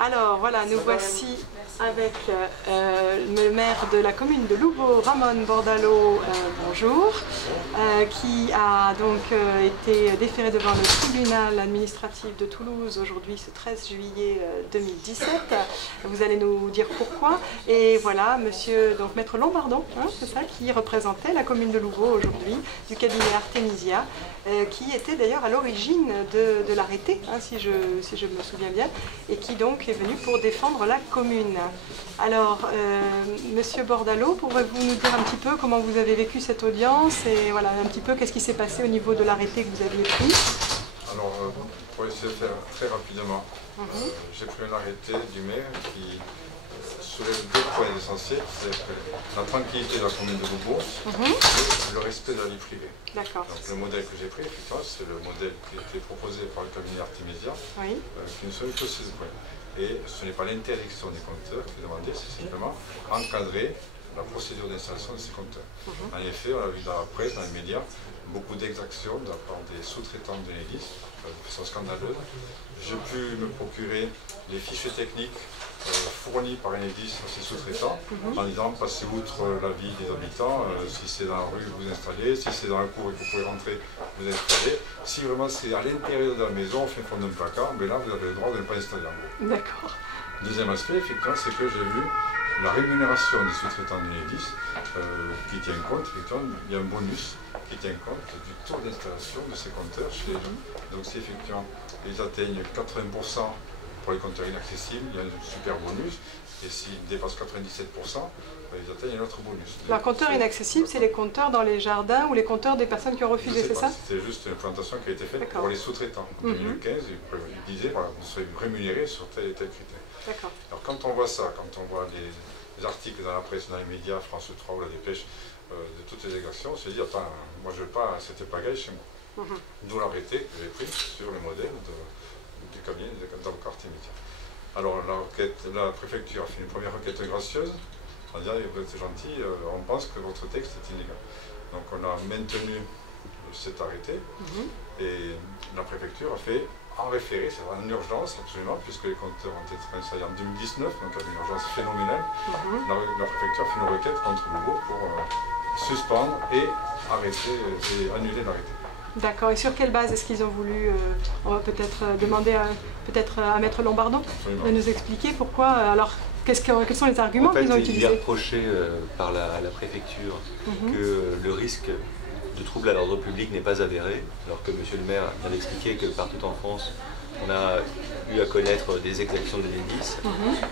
Alors voilà, nous voici avec le maire de la commune de Louveau, Ramon Bordalo, bonjour, qui a donc été déféré devant le tribunal administratif de Toulouse aujourd'hui, ce 13 juillet 2017. Vous allez nous dire pourquoi. Et voilà, monsieur, donc maître Lombardon, hein, c'est ça, qui représentait la commune de Louveau aujourd'hui, du cabinet Artemisia, qui était d'ailleurs à l'origine de l'arrêté, hein, si je me souviens bien, et qui donc est venu pour défendre la commune. Alors, monsieur Bordalo, pourrez-vous nous dire un petit peu comment vous avez vécu cette audience et voilà, un petit peu qu'est-ce qui s'est passé au niveau de l'arrêté que vous aviez pris? Alors, pour essayer de faire très rapidement, j'ai pris un arrêté du maire qui soulève deux points essentiels, c'est la tranquillité de la commune de Louveau et le respect de la vie privée. D'accord. Donc le modèle que j'ai pris, effectivement, c'est le modèle qui a été proposé par le cabinet Artemisia, qui ne soulève que 6 points. Et ce n'est pas l'interdiction des compteurs qui est demandée, c'est simplement encadrer la procédure d'installation de ces compteurs. En effet, on a vu dans la presse, dans les médias, beaucoup d'exactions de la part des sous-traitants de l'Enedis, qui sont scandaleuses. J'ai pu me procurer les fichiers techniques fournis par Enedis à ces sous-traitants, en disant passez outre la vie des habitants, si c'est dans la rue, vous installez, si c'est dans la cour et que vous pouvez rentrer, vous installez. Si vraiment c'est à l'intérieur de la maison, au fin fond d'un placard, mais là vous avez le droit de ne pas installer en gros. D'accord. Deuxième aspect, effectivement, c'est que j'ai vu la rémunération des sous-traitants de l'Enedis qui tient compte, effectivement, il y a un bonus qui tient compte du taux d'installation de ces compteurs chez les gens. Donc si effectivement ils atteignent 80% pour les compteurs inaccessibles, il y a un super bonus, et s'ils dépassent 97%, ils atteignent un autre bonus. Les compteurs inaccessibles, c'est les compteurs dans les jardins ou les compteurs des personnes qui ont refusé, c'est ça? C'était juste une présentation qui a été faite pour les sous-traitants. En 2015, ils disaient voilà, vous serez rémunérés sur tel et tel critère. D'accord. Alors quand on voit ça, quand on voit les articles dans la presse, dans les médias, France 3 ou La Dépêche, de toutes les exactions, on se dit, attends, moi je veux pas cette pagaille chez moi. D'où l'arrêté que j'ai pris sur le modèle du cabinet d'avocats Artemisia. Alors la préfecture a fait une première requête gracieuse en disant vous êtes gentil, on pense que votre texte est illégal. Donc on a maintenu cet arrêté et la préfecture a fait en référé, c'est en urgence absolument, puisque les compteurs ont été installés en 2019, donc il y a une urgence phénoménale. La préfecture a fait une requête contre Louveau pour suspendre et arrêter et annuler l'arrêté. D'accord. Et sur quelle base est-ce qu'ils ont voulu, on va peut-être demander à Maître Lombardon de nous expliquer pourquoi, alors quels sont les arguments qu'ils ont utilisés? Il est reproché par la préfecture que le risque de troubles à l'ordre public n'est pas avéré, alors que monsieur le maire vient d'expliquer que partout en France, on a eu à connaître des exactions de l'Enedis.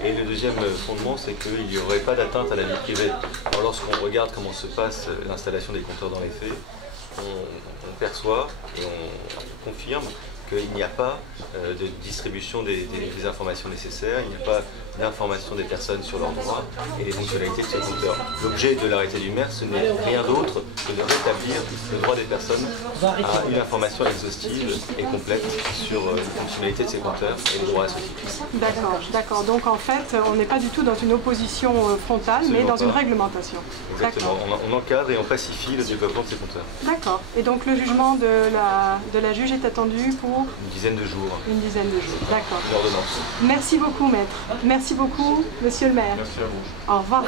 Et le deuxième fondement, c'est qu'il n'y aurait pas d'atteinte à la vie privée. Alors lorsqu'on regarde comment se passe l'installation des compteurs dans les faits, on perçoit et on confirme qu'il n'y a pas de distribution des informations nécessaires, il n'y a pas d'information des personnes sur leurs droits et les fonctionnalités de ces compteurs. L'objet de l'arrêté du maire, ce n'est rien d'autre que de rétablir le droit des personnes à une information exhaustive et complète sur les fonctionnalités de ces compteurs et les droits associés. D'accord, d'accord. Donc en fait, on n'est pas du tout dans une opposition frontale, mais dans une réglementation. Exactement. On encadre et on pacifie le développement de ces compteurs. D'accord. Et donc le jugement de la juge est attendu pour une dizaine de jours. Une dizaine de jours, d'accord. L'ordonnance. Merci beaucoup, maître. Merci beaucoup, monsieur le maire. Merci à vous. Au revoir.